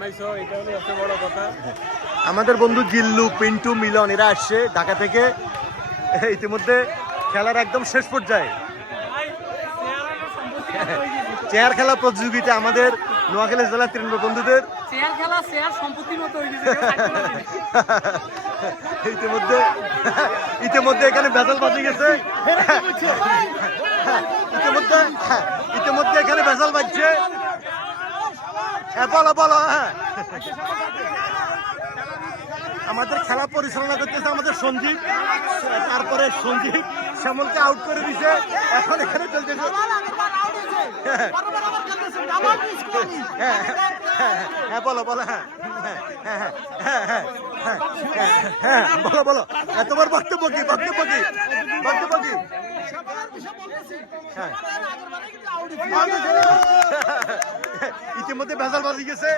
বানাইছো, এটা হলো সবচেয়ে বড় কথা। আমাদের বন্ধু জিল্লু, পিন্টু, মিলন এরা আসছে ঢাকা থেকে। ইতিমধ্যে খেলার একদম শেষ পর্যায়ে চেয়ার খেলা প্রতিযোগিতা আমাদের নোয়াখালী জেলার তৃণমূল বন্ধুদের চেয়ার খেলা চেয়ার সম্পত্তির মতো হয়ে গেছে। ইতিমধ্যে এখানে ভেজাল বাজি গেছে। ইতিমধ্যে এখানে ভেজাল বাজছে। বলো বলো। হ্যাঁ, আমাদের খেলা পরিচালনা করতেছে আমাদের সঞ্জীব। তারপরে সঞ্জীব শ্যামলকে আউট করে দিছে। এখন এখানে চলতেছে। হ্যাঁ বলো বলো। হ্যাঁ হ্যাঁ হ্যাঁ হ্যাঁ হ্যাঁ বলো বলো। তোমার বক্তব্য কি? বক্তব্য কি? বক্তব্য কি? ইতিমধ্যে ভেজাল বাজি গেছে।